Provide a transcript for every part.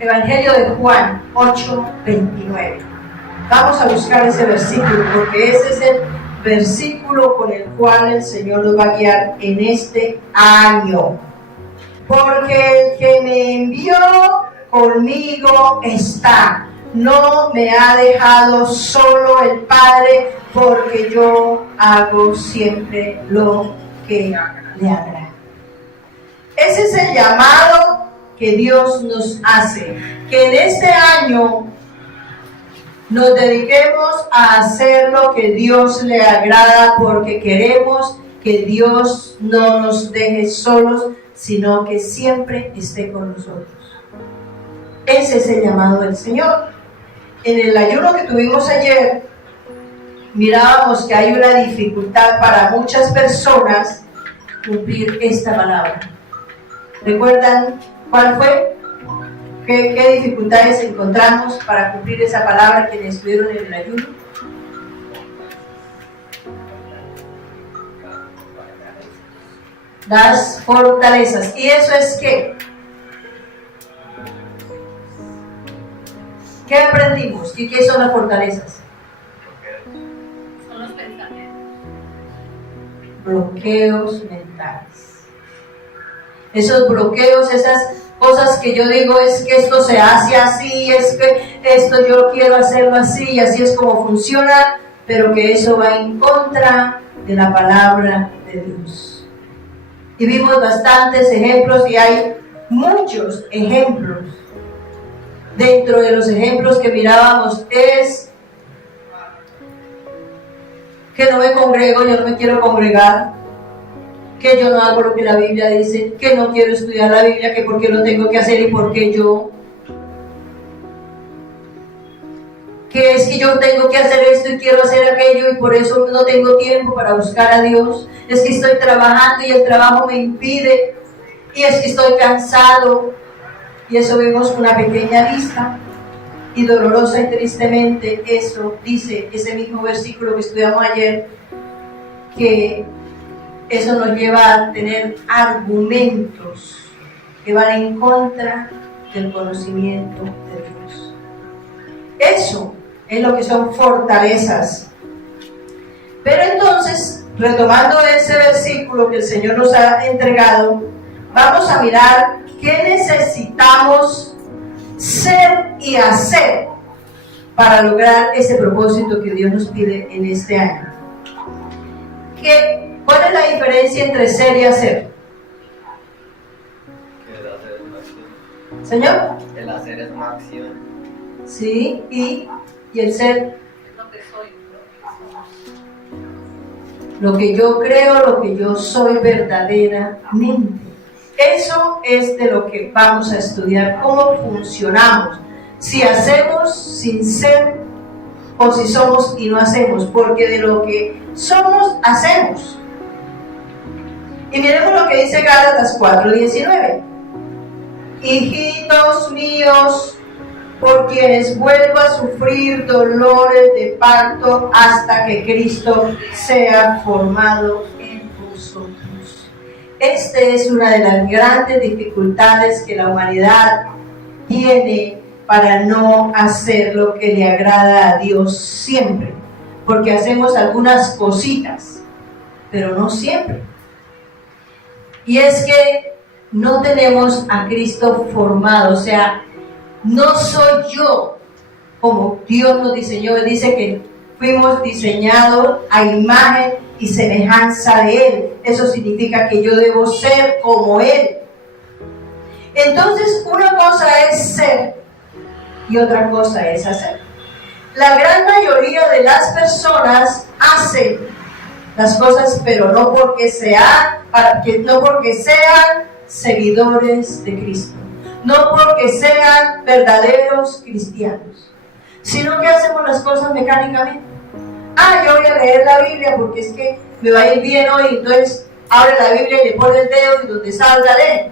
Evangelio de Juan 8:29. Vamos a buscar ese versículo porque ese es el versículo con el cual el Señor nos va a guiar en este año. Porque el que me envió conmigo está. No me ha dejado solo el Padre, porque yo hago siempre lo que le agrada. Ese es el llamado que Dios nos hace. Que en este año nos dediquemos a hacer lo que Dios le agrada, porque queremos que Dios no nos deje solos, sino que siempre esté con nosotros. Ese es el llamado del Señor. En el ayuno que tuvimos ayer, mirábamos que hay una dificultad para muchas personas cumplir esta palabra. ¿Recuerdan cuál fue? ¿Qué dificultades encontramos para cumplir esa palabra quienes estuvieron en el ayuno? Las fortalezas. ¿Y eso es qué? ¿Qué aprendimos? ¿Y qué son las fortalezas? Son los pensamientos. Bloqueos mentales. Esos bloqueos, esas cosas que yo digo, es que esto se hace así, es que esto yo quiero hacerlo así, y así es como funciona, pero que eso va en contra de la palabra de Dios. Y vimos bastantes ejemplos, y hay muchos ejemplos. Dentro de los ejemplos que mirábamos es que no me congrego, yo no me quiero congregar, que yo no hago lo que la Biblia dice, que no quiero estudiar la Biblia, que por qué lo tengo que hacer y por qué yo, que es que yo tengo que hacer esto y quiero hacer aquello y por eso no tengo tiempo para buscar a Dios, es que estoy trabajando y el trabajo me impide, y es que estoy cansado. Y eso vemos una pequeña lista, y dolorosa y tristemente eso dice ese mismo versículo que estudiamos ayer, que eso nos lleva a tener argumentos que van en contra del conocimiento de Dios. Eso es lo que son fortalezas. Pero entonces, retomando ese versículo que el Señor nos ha entregado, vamos a mirar qué necesitamos ser y hacer para lograr ese propósito que Dios nos pide en este año. ¿Cuál es la diferencia entre ser y hacer? El hacer es una acción. ¿Señor? El hacer es una acción. Sí, y el ser. Lo que soy. Lo que yo creo, lo que yo soy verdaderamente. Eso es de lo que vamos a estudiar, cómo funcionamos, si hacemos sin ser o si somos y no hacemos, porque de lo que somos, hacemos. Y miremos lo que dice Gálatas 4:19. Hijitos míos, por quienes vuelvo a sufrir dolores de parto hasta que Cristo sea formado en vosotros. Esta es una de las grandes dificultades que la humanidad tiene para no hacer lo que le agrada a Dios siempre, porque hacemos algunas cositas, pero no siempre. Y es que no tenemos a Cristo formado, o sea, no soy yo como Dios nos diseñó. Él dice que fuimos diseñados a imagen y semejanza de Él. Eso significa que yo debo ser como Él. Entonces, una cosa es ser y otra cosa es hacer. La gran mayoría de las personas hacen las cosas, pero no porque sean seguidores de Cristo, no porque sean verdaderos cristianos, sino que hacemos las cosas mecánicamente. Yo voy a leer la Biblia porque es que me va a ir bien hoy, entonces abre la Biblia y le pone el dedo y donde salga lee.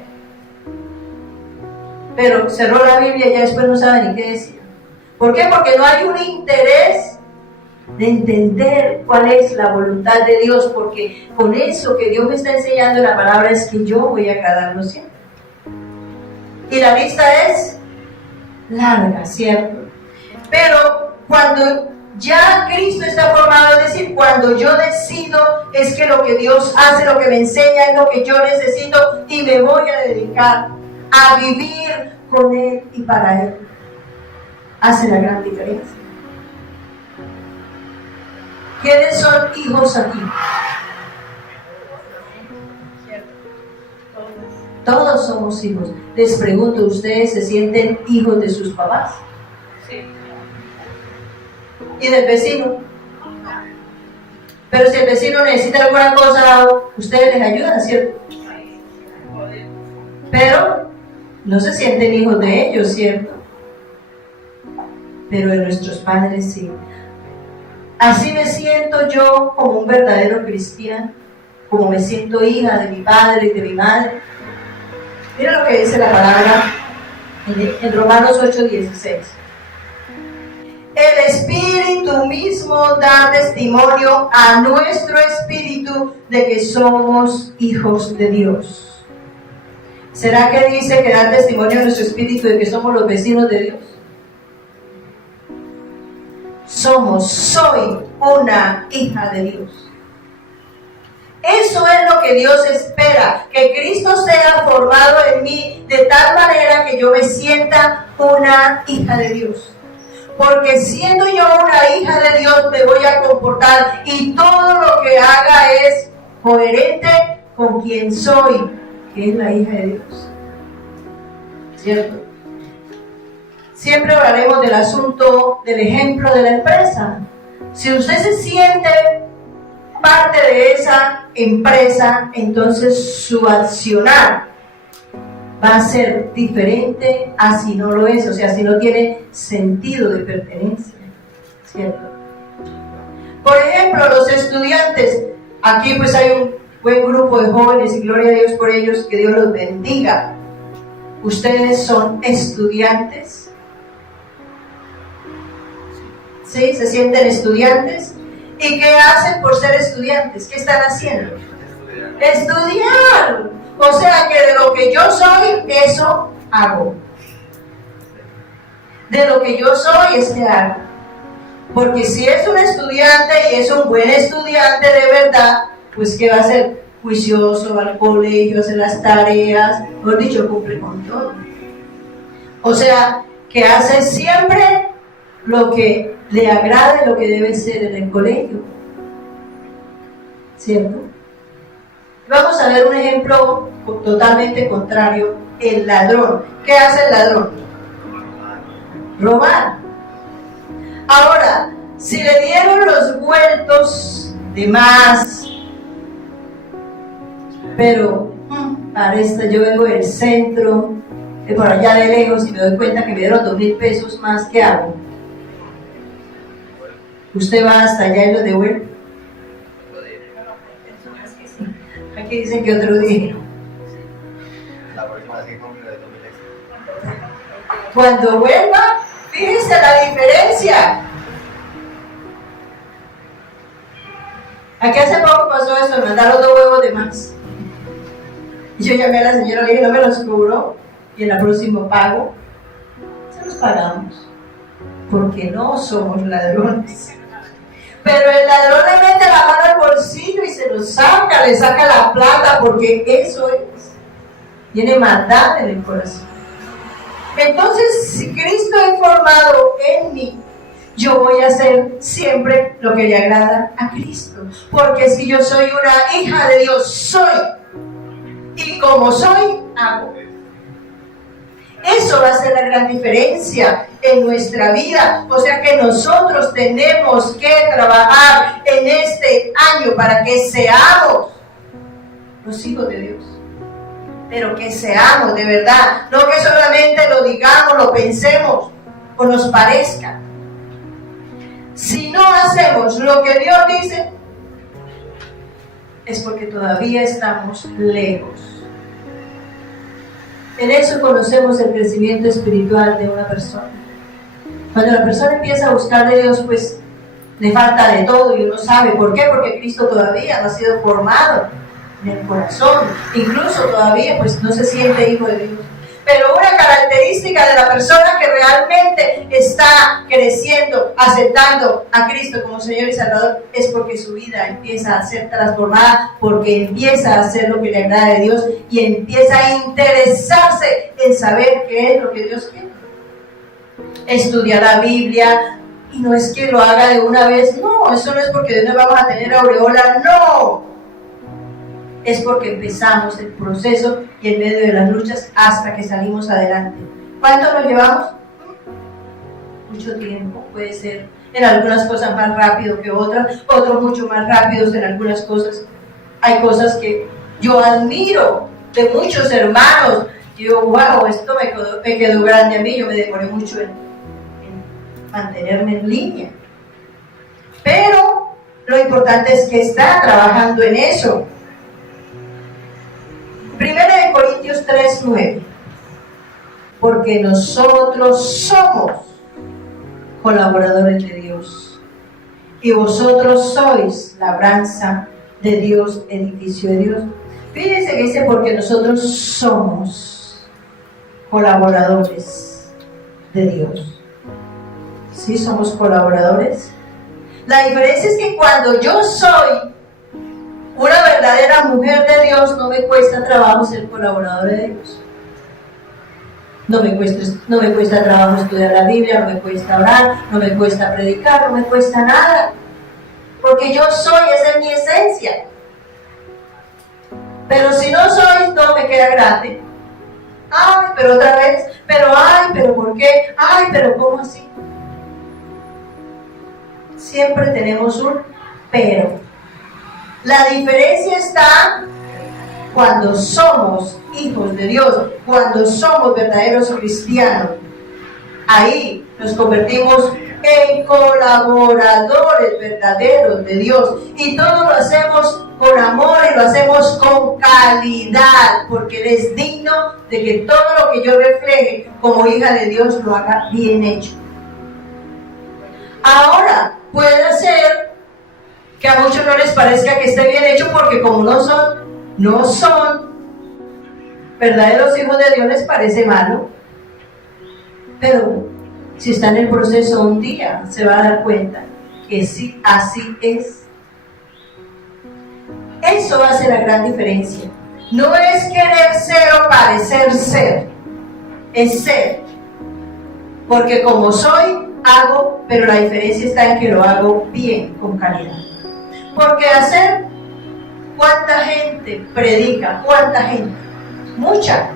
Pero cerró la Biblia y ya después no sabe ni qué decir. ¿Por qué? Porque no hay un interés de entender cuál es la voluntad de Dios, porque con eso que Dios me está enseñando en la palabra es que yo voy a agradarlo siempre. Y la lista es larga, ¿cierto? Pero cuando ya Cristo está formado, es decir, cuando yo decido, es que lo que Dios hace, lo que me enseña es lo que yo necesito y me voy a dedicar a vivir con Él y para Él, hace la gran diferencia. ¿Quiénes son hijos aquí? Todos somos hijos. Les pregunto, ¿ustedes se sienten hijos de sus papás? Sí. ¿Y del vecino? Pero si el vecino necesita alguna cosa, ustedes les ayudan, ¿cierto? Pero no se sienten hijos de ellos, ¿cierto? Pero de nuestros padres sí. Así me siento yo como un verdadero cristiano, como me siento hija de mi padre y de mi madre. Mira lo que dice la palabra en Romanos 8:16. El Espíritu mismo da testimonio a nuestro espíritu de que somos hijos de Dios. ¿Será que dice que da testimonio a nuestro espíritu de que somos los vecinos de Dios? Soy una hija de Dios. Eso es lo que Dios espera, que Cristo sea formado en mí de tal manera que yo me sienta una hija de Dios. Porque siendo yo una hija de Dios me voy a comportar y todo lo que haga es coherente con quien soy, que es la hija de Dios. ¿Cierto? Siempre hablaremos del asunto, del ejemplo de la empresa. Si usted se siente parte de esa empresa, entonces su accionar va a ser diferente a si no lo es, o sea, si no tiene sentido de pertenencia, ¿cierto? Por ejemplo, los estudiantes, aquí pues hay un buen grupo de jóvenes y gloria a Dios por ellos, que Dios los bendiga. Ustedes son estudiantes, ¿sí? ¿Se sienten estudiantes? ¿Y qué hacen por ser estudiantes? ¿Qué están haciendo? Estudiar. O sea que de lo que yo soy, eso hago. De lo que yo soy es que hago. Porque si es un estudiante y es un buen estudiante de verdad, pues ¿qué va a hacer? Juicioso, va al colegio, hace las tareas, mejor dicho, cumple con todo. O sea, que hace siempre lo que le agrade, lo que debe ser en el colegio. ¿Cierto? Vamos a ver un ejemplo totalmente contrario, el ladrón. ¿Qué hace el ladrón? Robar. Ahora, si le dieron los vueltos de más, pero para esta yo vengo del centro, de por allá de lejos, y me doy cuenta que me dieron 2,000 pesos más, ¿qué hago? ¿Usted va hasta allá y lo devuelve? Aquí dicen que otro día. La próxima vez que compre de 2,000 extra. Cuando vuelva, fíjense la diferencia. Aquí hace poco pasó eso, me mandaron 2 huevos de más. Y yo llamé a la señora, le dije, no me los cobró, y en el próximo pago se los pagamos, porque no somos ladrones. Pero el ladrón le mete la mano al bolsillo y se lo saca, le saca la plata, porque eso es. Tiene maldad en el corazón. Entonces, si Cristo es formado en mí, yo voy a hacer siempre lo que le agrada a Cristo. Porque si yo soy una hija de Dios, soy. Y como soy, hago. Eso va a ser la gran diferencia en nuestra vida. O sea que nosotros tenemos que trabajar en este año para que seamos los hijos de Dios. Pero que seamos de verdad. No que solamente lo digamos, lo pensemos o nos parezca. Si no hacemos lo que Dios dice, es porque todavía estamos lejos. En eso conocemos el crecimiento espiritual de una persona. Cuando la persona empieza a buscar de Dios, pues le falta de todo y uno sabe por qué, porque Cristo todavía no ha sido formado en el corazón, incluso todavía pues no se siente hijo de Dios. Pero una característica característica de la persona que realmente está creciendo, aceptando a Cristo como Señor y Salvador, es porque su vida empieza a ser transformada, porque empieza a hacer lo que le agrada a Dios y empieza a interesarse en saber qué es lo que Dios quiere. Estudiar la Biblia, y no es que lo haga de una vez, no, eso no es porque de una vez vamos a tener aureola, no. Es porque empezamos el proceso y en medio de las luchas hasta que salimos adelante. ¿Cuánto nos llevamos? Mucho tiempo, puede ser en algunas cosas más rápido que otras, otros mucho más rápidos en algunas cosas. Hay cosas que yo admiro de muchos hermanos. Yo, wow, esto me quedó grande a mí, yo me demoré mucho en mantenerme en línea. Pero lo importante es que está trabajando en eso. 1 Corintios 3:9. Porque nosotros somos colaboradores de Dios y vosotros sois labranza de Dios, edificio de Dios. Fíjense que dice porque nosotros somos colaboradores de Dios. ¿Sí somos colaboradores? La diferencia es que cuando yo soy una verdadera mujer de Dios, no me cuesta trabajo ser colaboradora de Dios. No me cuesta trabajo estudiar la Biblia, no me cuesta orar, no me cuesta predicar, no me cuesta nada. Porque yo soy, esa es mi esencia. Pero si no soy, todo me queda grande. Ay, pero otra vez, pero ay, pero ¿por qué? Ay, pero ¿cómo así? Siempre tenemos un pero. La diferencia está cuando somos hijos de Dios, cuando somos verdaderos cristianos. Ahí nos convertimos en colaboradores verdaderos de Dios. Y todo lo hacemos con amor y lo hacemos con calidad, porque Él es digno de que todo lo que yo refleje como hija de Dios lo haga bien hecho. Ahora, puede ser que a muchos no les parezca que esté bien hecho porque como no son verdaderos hijos de Dios, les parece malo. Pero si está en el proceso un día, se va a dar cuenta que sí, así es. Eso hace la gran diferencia. No es querer ser o parecer ser, es ser. Porque como soy, hago, pero la diferencia está en que lo hago bien, con calidad. Porque hacer, ¿cuánta gente predica? ¿Cuánta gente? Mucha.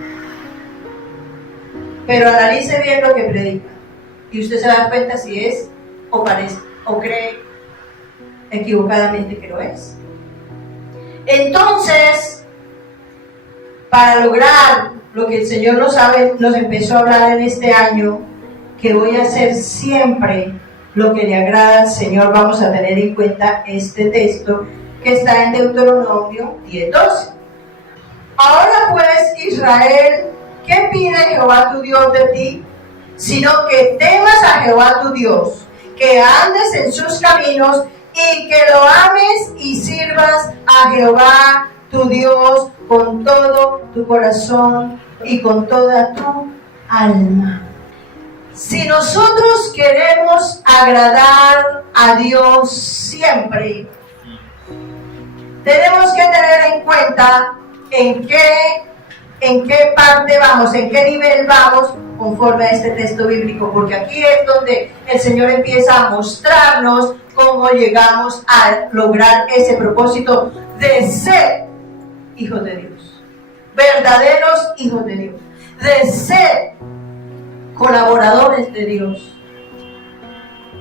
Pero analice bien lo que predica y usted se da cuenta si es o parece o cree equivocadamente que lo es. Entonces, para lograr lo que el Señor nos empezó a hablar en este año, que voy a hacer siempre lo que le agrada al Señor, vamos a tener en cuenta este texto que está en Deuteronomio 10:12. Ahora pues, Israel, ¿qué pide Jehová tu Dios de ti? Sino que temas a Jehová tu Dios, que andes en sus caminos y que lo ames y sirvas a Jehová tu Dios con todo tu corazón y con toda tu alma. Si nosotros queremos agradar a Dios siempre, tenemos que tener en cuenta en qué parte vamos, en qué nivel vamos conforme a este texto bíblico, porque aquí es donde el Señor empieza a mostrarnos cómo llegamos a lograr ese propósito de ser hijos de Dios, verdaderos hijos de Dios, de ser colaboradores de Dios,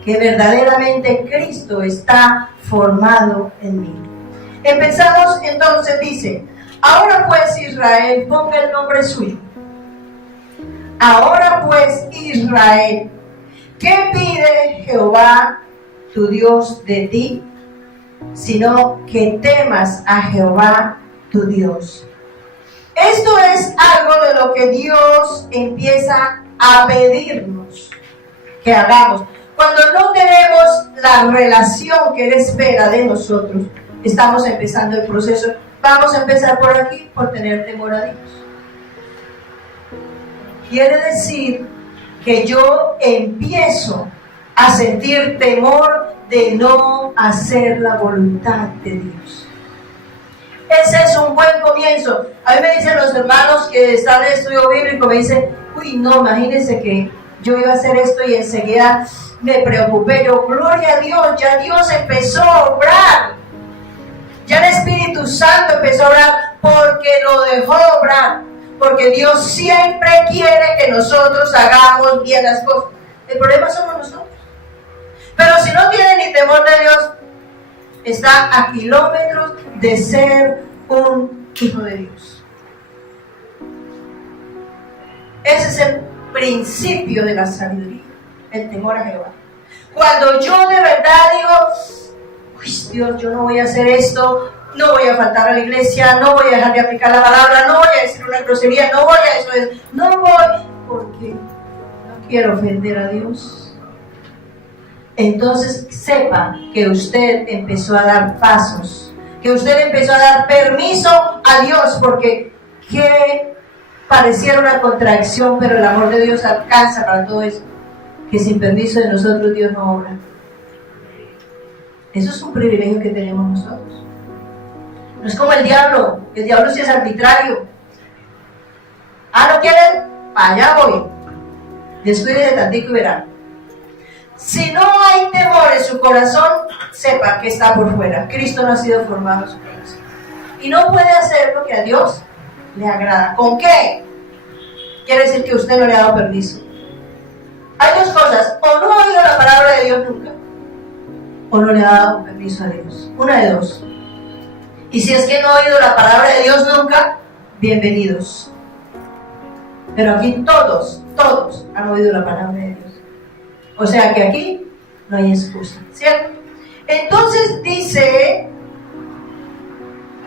que verdaderamente Cristo está formado en mí. Empezamos entonces, dice: ahora pues Israel, ponga el nombre suyo. Ahora pues Israel, ¿qué pide Jehová tu Dios de ti? Sino que temas a Jehová tu Dios. Esto es algo de lo que Dios empieza a pedirnos que hagamos. Cuando no tenemos la relación que Él espera de nosotros, estamos empezando el proceso. Vamos a empezar por aquí, por tener temor a Dios. quiere decir que yo empiezo a sentir temor de no hacer la voluntad de Dios. Ese es un buen comienzo. A mí me dicen los hermanos que están en estudio bíblico, me dicen, uy, no, imagínense que yo iba a hacer esto y enseguida me preocupé. Yo, gloria a Dios, ya Dios empezó a obrar. Ya el Espíritu Santo empezó a obrar porque lo dejó obrar. Porque Dios siempre quiere que nosotros hagamos bien las cosas. El problema somos nosotros. Pero si no tiene ni temor de Dios, está a kilómetros de ser un hijo de Dios. Ese es el principio de la sabiduría, el temor a Jehová. Cuando yo de verdad digo, uy, Dios, yo no voy a hacer esto, no voy a faltar a la iglesia, no voy a dejar de aplicar la palabra, no voy a decir una grosería, no voy a eso, no voy, porque no quiero ofender a Dios. Entonces sepa que usted empezó a dar pasos, que usted empezó a dar permiso a Dios, porque que pareciera una contradicción, pero el amor de Dios alcanza para todo eso, que sin permiso de nosotros Dios no obra. Eso es un privilegio que tenemos nosotros. No es como el diablo sí es arbitrario. ¿No quieren? Allá voy. Descuídese tantito y verán. Si no hay temor en su corazón, sepa que está por fuera. Cristo no ha sido formado en su corazón. Y no puede hacer lo que a Dios le agrada. ¿Con qué? Quiere decir que usted no le ha dado permiso. Hay dos cosas. O no ha oído la palabra de Dios nunca, o no le ha dado permiso a Dios. Una de dos. Y si es que no ha oído la palabra de Dios nunca, bienvenidos. Pero aquí todos han oído la palabra de Dios. O sea que aquí no hay excusa, ¿cierto? Entonces dice,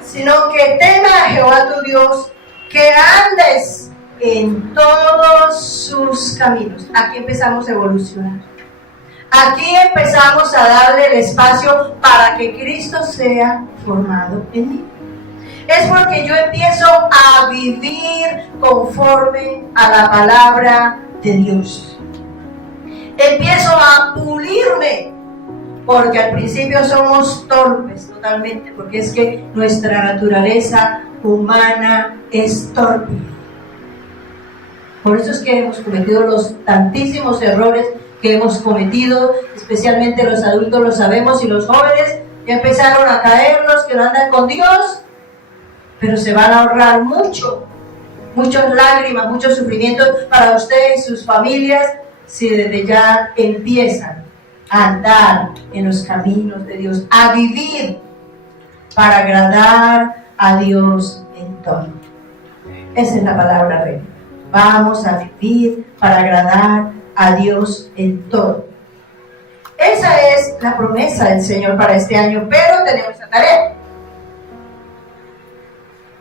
sino que tema a Jehová tu Dios, que andes en todos sus caminos. Aquí empezamos a evolucionar. Aquí empezamos a darle el espacio para que Cristo sea formado en mí. Es porque yo empiezo a vivir conforme a la palabra de Dios. Empiezo a pulirme, porque al principio somos torpes totalmente, porque es que nuestra naturaleza humana es torpe. Por eso es que hemos cometido los tantísimos errores que hemos cometido, especialmente los adultos lo sabemos, y los jóvenes ya empezaron a caer, los que no andan con Dios, pero se van a ahorrar muchas lágrimas, muchos sufrimientos para ustedes y sus familias, si desde ya empiezan a andar en los caminos de Dios, a vivir para agradar a Dios en todo. Esa es la palabra reina. Vamos a vivir para agradar a Dios en todo. Esa es la promesa del Señor para este año, pero tenemos esa tarea.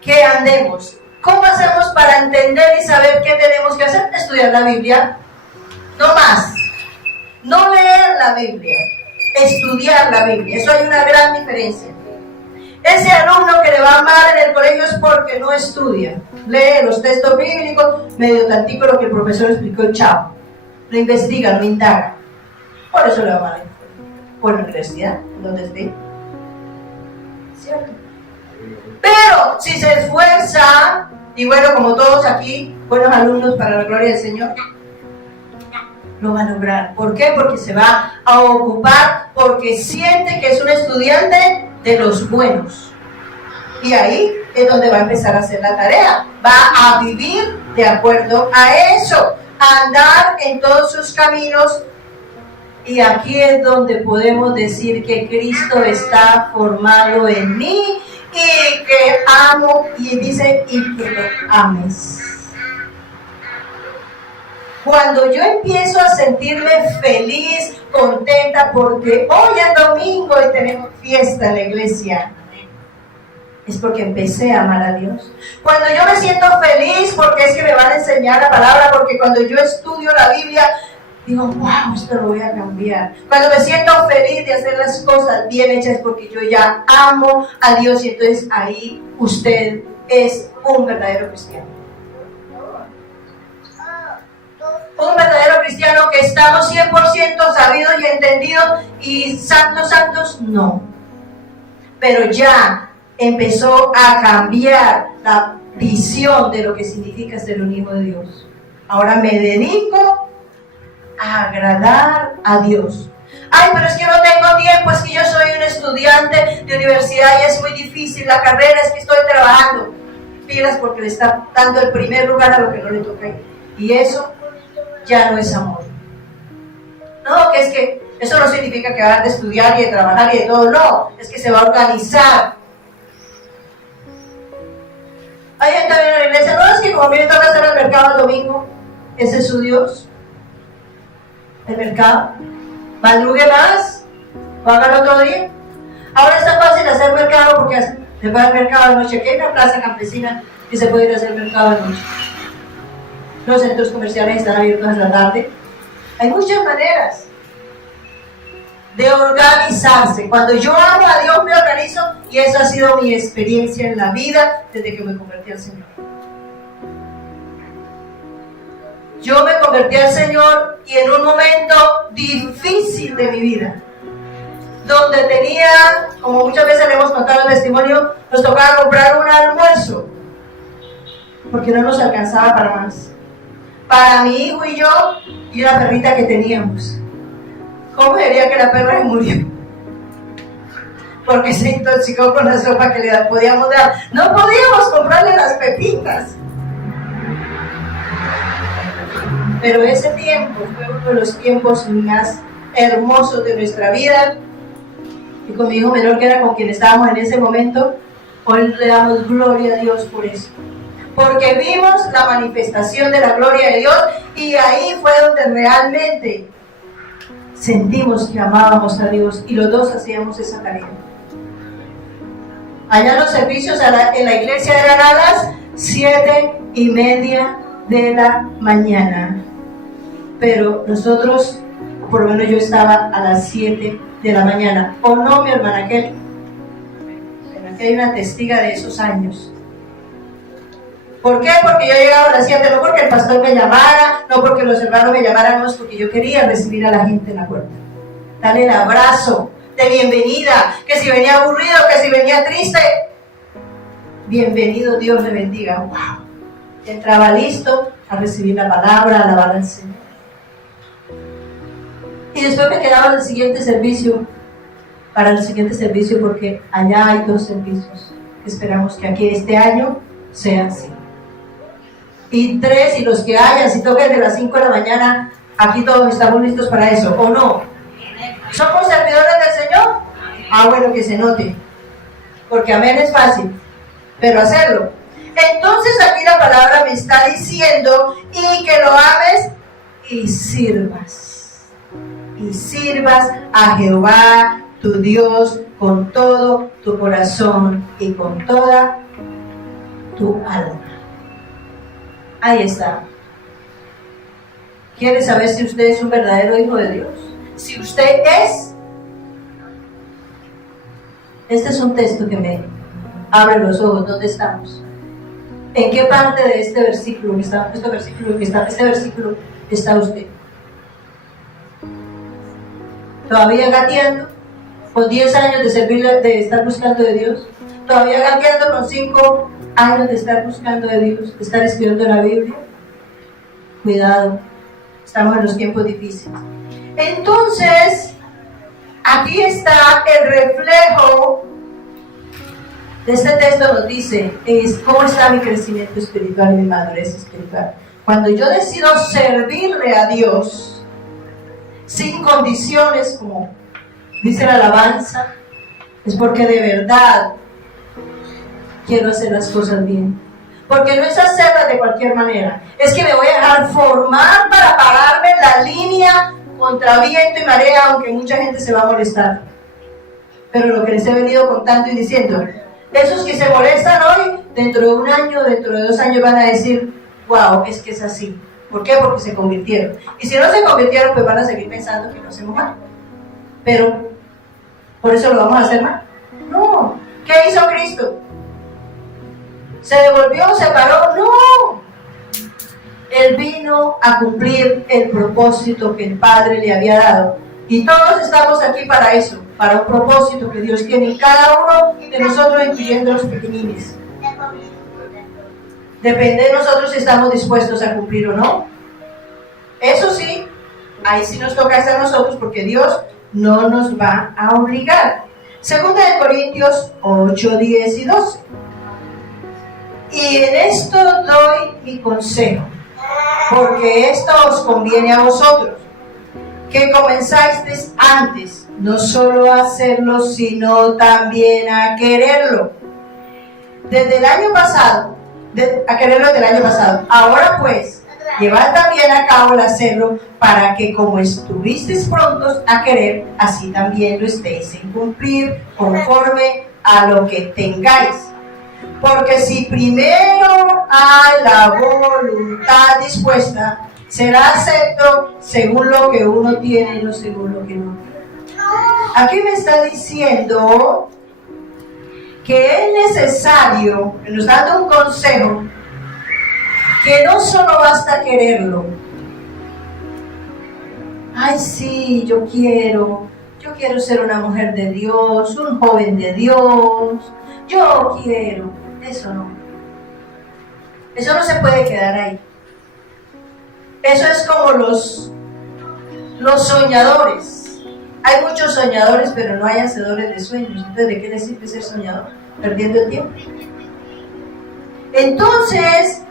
Que andemos. ¿Cómo hacemos para entender y saber qué tenemos que hacer? Estudiar la Biblia. No más. No leer la Biblia. Estudiar la Biblia. Eso hay una gran diferencia. Ese alumno que le va mal en el colegio es porque no estudia. Lee los textos bíblicos, medio tantico lo que el profesor explicó, chao. Lo investiga, lo indaga. Por eso le va mal. Por la universidad, donde esté. ¿Cierto? Pero si se esfuerza, y bueno, como todos aquí, buenos alumnos para la gloria del Señor, lo va a lograr. ¿Por qué? Porque se va a ocupar, porque siente que es un estudiante de los buenos. Y ahí es donde va a empezar a hacer la tarea. Va a vivir de acuerdo a eso, a andar en todos sus caminos. Y aquí es donde podemos decir que Cristo está formado en mí y que amo, y dice, y que lo ames. Cuando yo empiezo a sentirme feliz, contenta, porque hoy es domingo y tenemos fiesta en la iglesia, es porque empecé a amar a Dios. Cuando yo me siento feliz, porque es que me van a enseñar la palabra, porque cuando yo estudio la Biblia, digo, wow, esto lo voy a cambiar. Cuando me siento feliz de hacer las cosas bien hechas, porque yo ya amo a Dios, y entonces ahí usted es un verdadero cristiano. estamos 100% sabidos y entendidos y santos, no. Pero ya empezó a cambiar la visión de lo que significa ser un hijo de Dios. Ahora me dedico a agradar a Dios. Ay, pero es que no tengo tiempo, es que yo soy un estudiante de universidad y es muy difícil la carrera, es que estoy trabajando. Pilas, porque le está dando el primer lugar a lo que no le toca. Y eso ya no es amor. No, que es que eso no significa que va a de estudiar y de trabajar y de todo, no, es que se va a organizar. Hay gente en la iglesia, no, es que como a mí me toca hacer el mercado el domingo, ese es su Dios, el mercado. Madrugue más, o hágalo otro día. Ahora está fácil hacer mercado porque se va al mercado de noche, que hay una plaza campesina que se puede ir a hacer mercado de noche. Los centros comerciales están abiertos hasta la tarde. Hay muchas maneras de organizarse. Cuando yo amo a Dios me organizo, y esa ha sido mi experiencia en la vida desde que me convertí al Señor. Yo me convertí al Señor y en un momento difícil de mi vida, donde tenía, como muchas veces le hemos contado el testimonio, nos tocaba comprar un almuerzo porque no nos alcanzaba para más, para mi hijo y yo y una perrita que teníamos. ¿Cómo diría que la perra se murió? Porque se intoxicó con la sopa que le podíamos dar. No podíamos comprarle las pepitas. Pero ese tiempo fue uno de los tiempos más hermosos de nuestra vida. Y con mi hijo menor, que era con quien estábamos en ese momento, hoy le damos gloria a Dios por eso. Porque vimos la manifestación de la gloria de Dios, y ahí fue donde realmente sentimos que amábamos a Dios, y los dos hacíamos esa tarea. Allá los servicios en la iglesia eran a las 7:30 de la mañana. Pero nosotros, por lo menos yo estaba a las 7 de la mañana. ¿O no, mi hermana Kelly? Aquí hay una testiga de esos años. ¿Por qué? Porque yo llegaba a las 7, no porque el pastor me llamara, no porque los hermanos me llamaran, no, es porque yo quería recibir a la gente en la puerta. Darle el abrazo de bienvenida, que si venía aburrido, que si venía triste, bienvenido, Dios le bendiga. ¡Wow! Entraba listo a recibir la palabra, a alabar al Señor. Y después me quedaba en el siguiente servicio, para el siguiente servicio, porque allá hay 2 servicios. Esperamos que aquí este año sea así. Y 3, y los que hayan, si toquen de las 5 de la mañana, aquí todos estamos listos para eso, ¿o no? ¿Somos servidores del Señor? Ah, bueno, que se note, porque amén es fácil, pero hacerlo. Entonces aquí la palabra me está diciendo, y que lo ames y sirvas. Y sirvas a Jehová tu Dios con todo tu corazón y con toda tu alma. Ahí está. ¿Quiere saber si usted es un verdadero hijo de Dios? Si usted es, este es un texto que me abre los ojos. ¿Dónde estamos? ¿En qué parte de este versículo está usted? ¿Todavía gateando? ¿Con 10 años de servir, de estar buscando de Dios? ¿Todavía gateando con 5 años de estar buscando de Dios, de estar estudiando la Biblia? Cuidado, estamos en los tiempos difíciles. Entonces, aquí está el reflejo de este texto. Nos dice, ¿cómo está mi crecimiento espiritual y mi madurez espiritual? Cuando yo decido servirle a Dios sin condiciones, como dice la alabanza, es porque de verdad quiero hacer las cosas bien. Porque no es hacerlas de cualquier manera, es que me voy a dejar formar para pararme en la línea contra viento y marea, aunque mucha gente se va a molestar. Pero lo que les he venido contando y diciendo, esos que se molestan hoy, dentro de 1 año, dentro de 2 años van a decir, wow, es que es así. ¿Por qué? Porque se convirtieron. Y si no se convirtieron, pues van a seguir pensando que no hacemos mal. Pero, ¿por eso lo vamos a hacer mal? No. ¿Qué hizo Cristo? ¿Se devolvió? ¿Se paró? No. Él vino a cumplir el propósito que el Padre le había dado. Y todos estamos aquí para eso, para un propósito que Dios tiene en cada uno de nosotros, incluyendo los pequeñines. Depende de nosotros si estamos dispuestos a cumplir o no. Eso sí, ahí sí nos toca hacer a nosotros, porque Dios no nos va a obligar. Segunda de Corintios 8, 10 y 12. Y en esto doy mi consejo, porque esto os conviene a vosotros, que comenzáis antes, no solo a hacerlo, sino también a quererlo. Desde el año pasado, a quererlo desde el año pasado. Ahora pues, llevad también a cabo el hacerlo, para que como estuvisteis prontos a querer, así también lo estéis en cumplir, conforme a lo que tengáis. Porque si primero hay la voluntad dispuesta, será acepto según lo que uno tiene y no según lo que no tiene. Aquí me está diciendo que es necesario, nos da un consejo, que no solo basta quererlo. Ay, sí, yo quiero ser una mujer de Dios, un joven de Dios, yo quiero. Eso no se puede quedar ahí. Eso es como los soñadores. Hay muchos soñadores, pero no hay hacedores de sueños. Entonces, ¿de qué le sirve ser soñador? Perdiendo el tiempo. Entonces,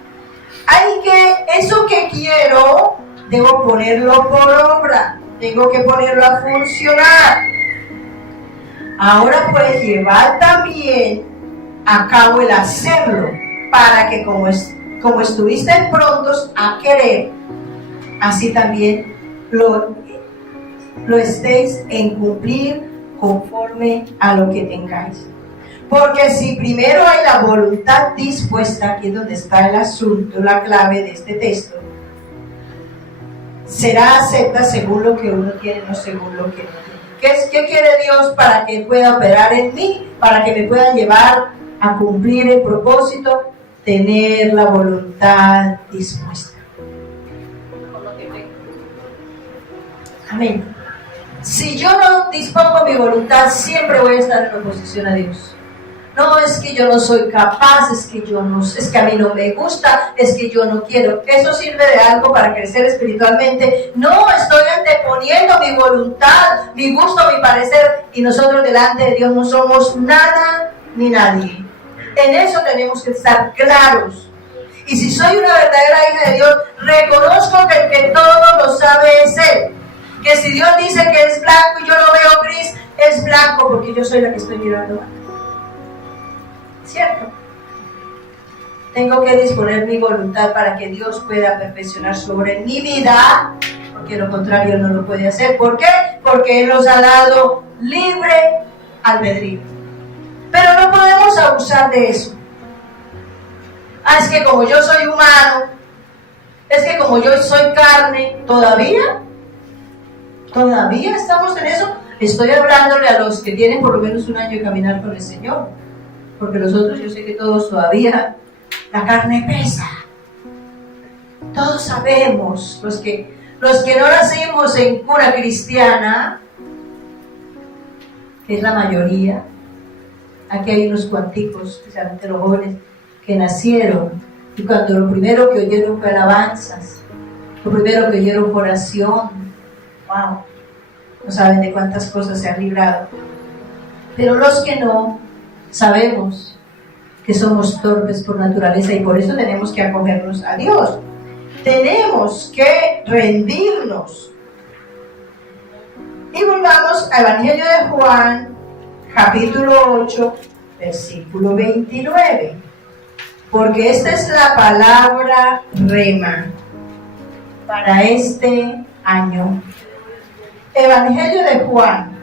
eso que quiero, debo ponerlo por obra, tengo que ponerlo a funcionar. Ahora pues llevar también a cabo el hacerlo, para que como estuviste prontos a querer, así también lo estéis en cumplir conforme a lo que tengáis. Porque si primero hay la voluntad dispuesta, aquí es donde está el asunto, la clave de este texto, será acepta según lo que uno tiene, no según lo que no tiene. ¿Qué quiere Dios para que pueda operar en mí? Para que me pueda llevar a cumplir el propósito, tener la voluntad dispuesta. Amén. Si yo no dispongo mi voluntad, siempre voy a estar en oposición a Dios. No, es que yo no soy capaz, es que a mí no me gusta, es que yo no quiero. ¿Eso sirve de algo para crecer espiritualmente? No, estoy anteponiendo mi voluntad, mi gusto, mi parecer, y nosotros delante de Dios no somos nada ni nadie. En eso tenemos que estar claros. Y si soy una verdadera hija de Dios, reconozco que el que todo lo sabe es Él. Que si Dios dice que es blanco y yo lo veo gris, es blanco porque yo soy la que estoy mirando. ¿Cierto? Tengo que disponer mi voluntad para que Dios pueda perfeccionar sobre mi vida, porque lo contrario no lo puede hacer. ¿Por qué? Porque Él nos ha dado libre albedrío. Pero no podemos abusar de eso. Es que como yo soy humano, es que como yo soy carne, ¿todavía estamos en eso? Estoy hablándole a los que tienen por lo menos un año de caminar con el Señor, porque los otros yo sé que todos todavía, la carne pesa. Todos sabemos, los que no nacimos en cuna cristiana, que es la mayoría. Aquí hay unos cuanticos, especialmente los jóvenes, que nacieron y cuando lo primero que oyeron fue alabanzas, lo primero que oyeron fue oración. Wow, no saben de cuántas cosas se han librado. Pero los que no, sabemos que somos torpes por naturaleza y por eso tenemos que acogernos a Dios. Tenemos que rendirnos. Y volvamos al Evangelio de Juan, capítulo 8, versículo 29. Porque esta es la palabra rema para este año. Evangelio de Juan,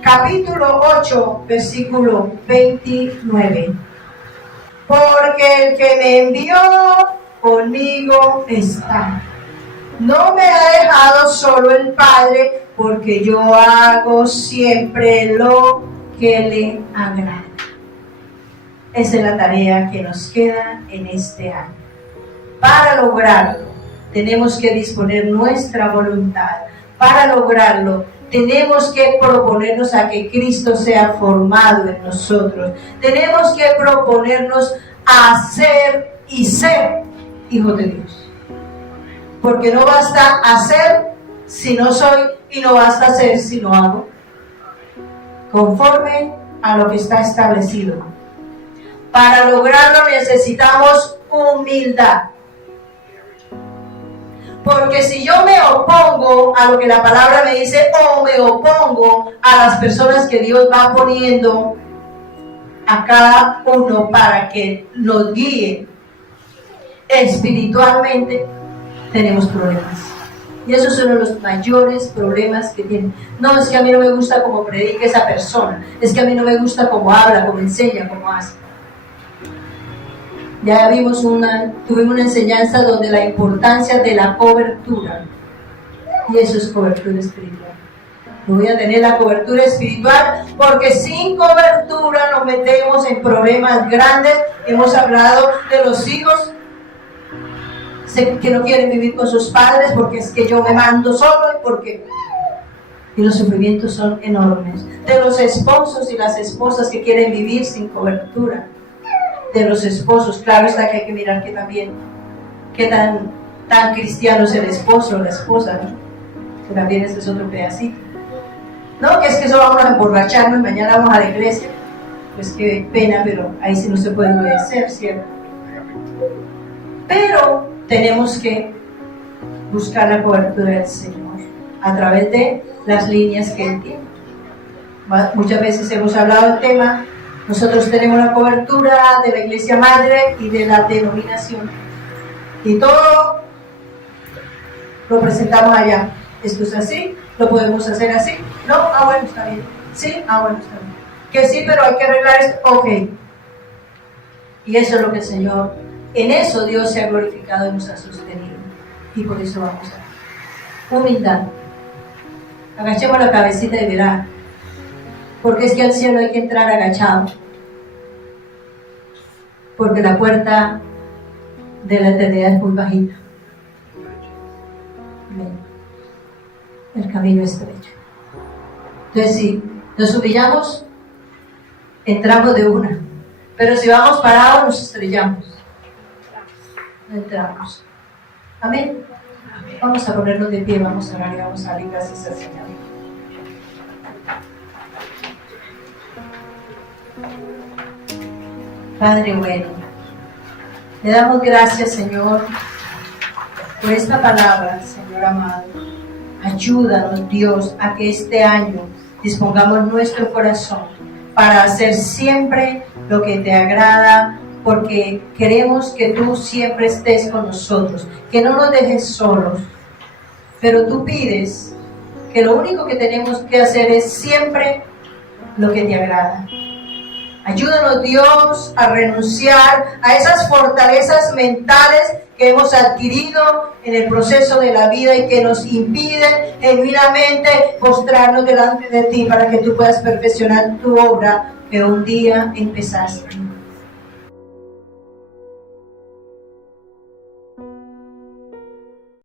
capítulo 8, versículo 29. Porque el que me envió conmigo está. No me ha dejado solo el Padre, porque yo hago siempre lo que le agrada. Esa es la tarea que nos queda en este año. Para lograrlo, tenemos que disponer nuestra voluntad. Para lograrlo, tenemos que proponernos a que Cristo sea formado en nosotros. Tenemos que proponernos a ser y ser hijos de Dios. Porque no basta hacer si no soy, y no basta hacer si no hago. Conforme a lo que está establecido. Para lograrlo necesitamos humildad. Porque si yo me opongo a lo que la palabra me dice, o me opongo a las personas que Dios va poniendo a cada uno para que nos guíe espiritualmente, tenemos problemas. Y esos son los mayores problemas que tienen. No, es que a mí no me gusta cómo predica esa persona. Es que a mí no me gusta cómo habla, cómo enseña, cómo hace. Ya tuvimos una enseñanza donde la importancia de la cobertura. Y eso es cobertura espiritual. No voy a tener la cobertura espiritual porque sin cobertura nos metemos en problemas grandes. Hemos hablado de los hijos que no quieren vivir con sus padres porque es que yo me mando solo y los sufrimientos son enormes. De los esposos y las esposas que quieren vivir sin cobertura. De los esposos, claro está que hay que mirar que también qué tan cristiano es el esposo o la esposa, ¿no? Que también ese es otro pedacito. No, que es que eso vamos a emborracharnos y mañana vamos a la iglesia. Pues qué pena, pero ahí sí no se puede obedecer, ¿cierto? Pero tenemos que buscar la cobertura del Señor a través de las líneas que Él tiene. Muchas veces hemos hablado del tema. Nosotros tenemos la cobertura de la iglesia madre y de la denominación. Y todo lo presentamos allá. Esto es así, lo podemos hacer así. No, bueno, está bien. Sí, bueno, está bien. Que sí, pero hay que arreglar esto. Ok. Y eso es lo que el Señor, en eso Dios se ha glorificado y nos ha sostenido. Y por eso vamos a humildad. Agachemos la cabecita y verá. Porque es que al cielo hay que entrar agachado. Porque la puerta de la eternidad es muy bajita. El camino es estrecho. Entonces, si nos humillamos, entramos de una. Pero si vamos parados, nos estrellamos. No entramos. Amén. Vamos a ponernos de pie, vamos a orar y vamos a darle gracias al Señor. Padre bueno, le damos gracias, Señor, por esta palabra, Señor amado. Ayúdanos, Dios, a que este año dispongamos nuestro corazón para hacer siempre lo que te agrada, porque queremos que tú siempre estés con nosotros, que no nos dejes solos. Pero tú pides que lo único que tenemos que hacer es siempre lo que te agrada. Ayúdanos, Dios, a renunciar a esas fortalezas mentales que hemos adquirido en el proceso de la vida y que nos impiden genuinamente postrarnos delante de ti para que tú puedas perfeccionar tu obra que un día empezaste.